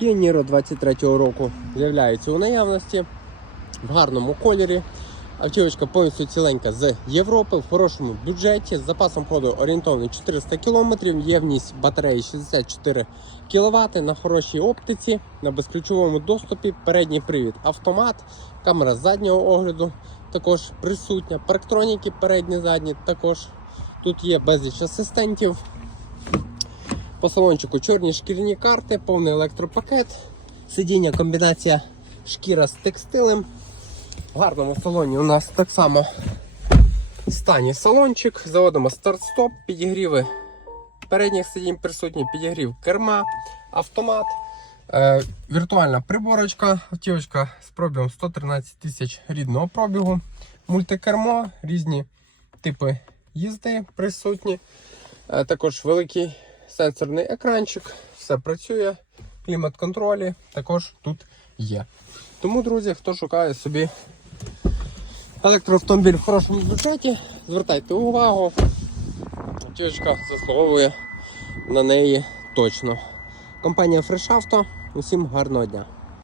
Kia Niro 23-го року з'являється у наявності в гарному кольорі. Автівочка повністю ціленька з Європи в хорошому бюджеті з запасом ходу орієнтовно 400 км, ємність батареї 64 кВт на хорошій оптиці, на безключовому доступі, передній привід автомат, камера заднього огляду також присутня, парктроніки передні, задні також. Тут є безліч асистентів. По салончику чорні шкіряні карти, повний електропакет, сидіння комбінація шкіра з текстилем. В гарному салоні у нас так само стані салончик. Заводимо старт-стоп, підігріви передніх сидінь присутні, підігрів керма, автомат, е, віртуальна приборочка, автівочка з пробігом 113 тисяч рідного пробігу, мультикермо, різні типи їзди присутні. Е, також великий сенсорний екранчик, все працює, клімат-контролі також тут є. Тому, друзі, хто шукає собі електроавтомобіль в хорошому бюджеті, звертайте увагу. Автівочка заслуговує на неї точно. Компанія Fresh. Усім гарного дня!